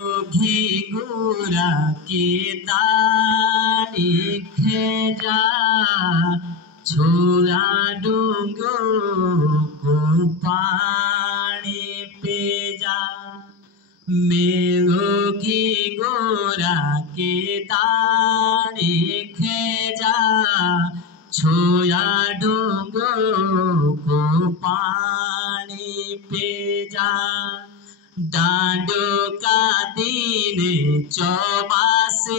घिगुरा के तारी खेजा छोरा डूंगो को पानी पेजा मेरो घिगुरा के तारी खेजा छोरा डूंगो को पानी पेजा डांडो का दिन चौबासे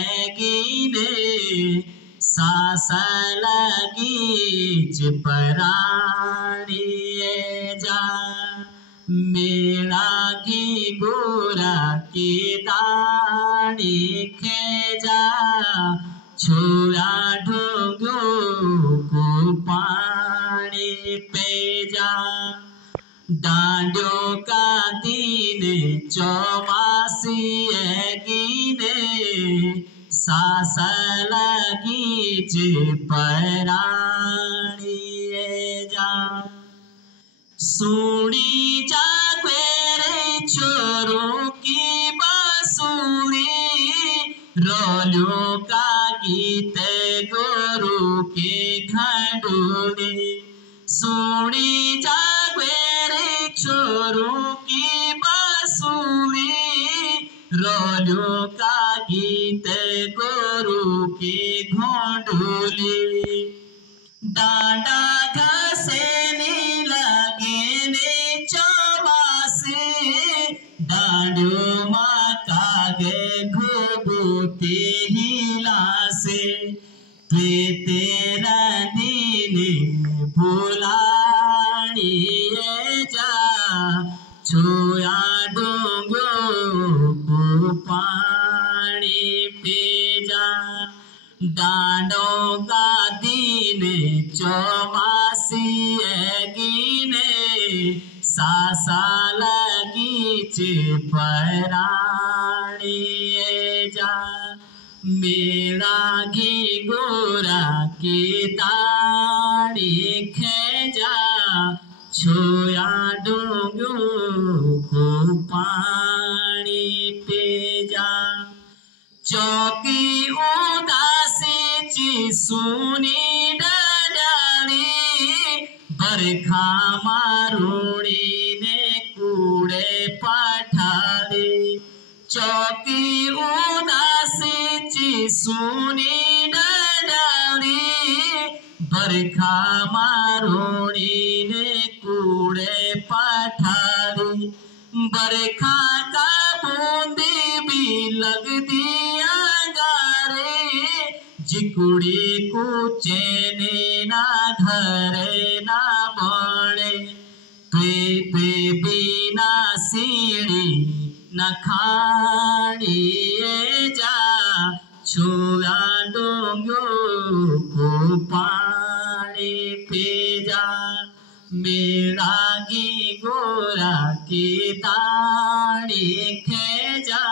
एगिने सासा लगी चिपरानी जा मेरा घिगुरा की दाढ़ी खेजा छोरा ढोंगो को पानी पेजा डांडो का दिन चौमासी गिने सासा लगी चिपरानी जा सुनी जागरे छोरों की बांसुरी रोलियों का गीत गोरू के घंडोले सुनी छोरों की बांसुरी रोलियों का गीत गोरू के घोंडोले डांडा घसे लगे ने चौबासे डांडो माँ का गे घोबोते हिलासे तेरा दिन भुलानी जा छोया डोंगो को पानी पेजा डांडों का दिन चौमासी गिने सासा लगी चिपरानी जा मेरा घिगुरा की दाढ़ी खेजा छोया डोंगो को पानी पेजा चौकी उदासी सुनी डाली बरखा मारूणी ने कूड़े पठाले चौकी उदासी सुनी डाली बरखा मारूणी ने कूड़े पठाले बरखा का बूंदी भी लग दिया गारे जिकुड़ी को चैने ना घरे ना बड़े पे बिना सीढ़ी न खाड़ी जा छोरा डोंगो को पानी पेजा मेरा घिगुरा की दाढ़ी खेजा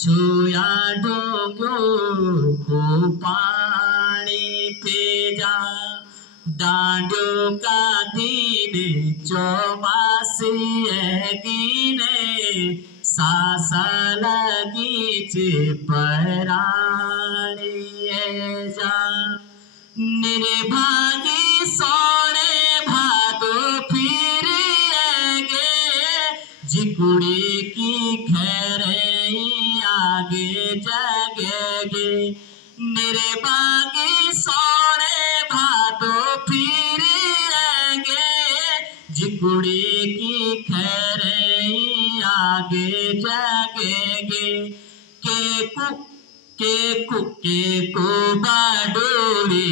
छोया डोंगो को पानी पेजा डांडो का दिन चौमासी गिने सासा लगी चिपरानी जा निर्भागी सोने भादो फिर गे जिकुड़ी की खैरे आगे जगेगे निर्भागी सोने भादो फिर गे जिकुड़ी की खैरे आगे जगेगे के को बाडोरी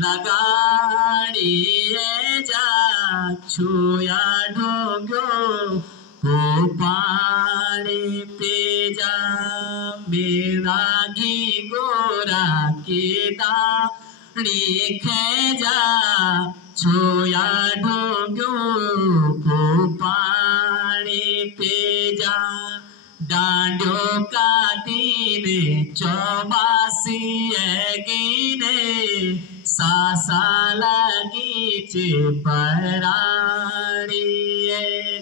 लगाड़ी जा छोया ढोंगो को पानी पेजा मेरा घिगुरा की दाढ़ी खेजा छोया ढोंगो को पानी पेजा डांडो का दिन चौमासी गिने सासा लगी चिपरानी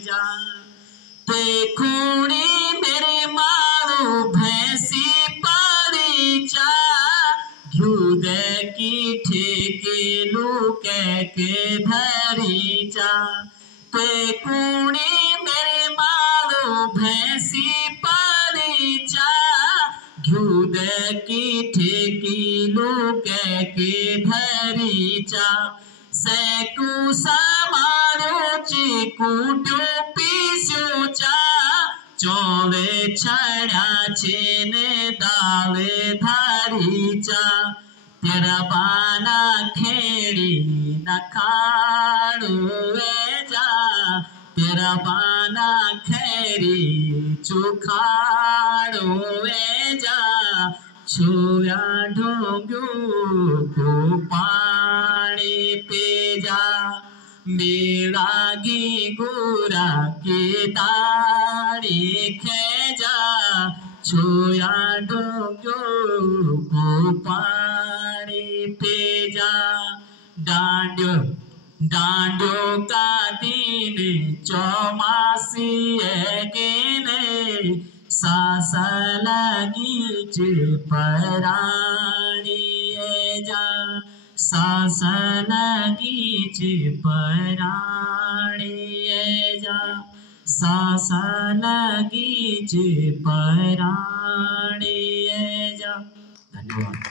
जा ते खूनी मेरी के धरी जा ते कुणी मेरे मारो भैंसी पारी जा घूद की ठेकी लुके के धरी जा सैकू समारो चिकूटो पीसो चा चोले छड़ा चेने दाले धारी चा तेरा बाना खेड़ी न खाड़ो जा तेरा बाना खेड़ी चुखाड़ो जा छोया ढोंगो को पानी पे जा मेरा गी गोरा के तारी खेजा छोया ढोंगो को पानी पे जा डांडो का दिन चौमासी के सासा लगी परानी जा सासा लगी परानी जा सासा लगी परानी जा। धन्यवाद।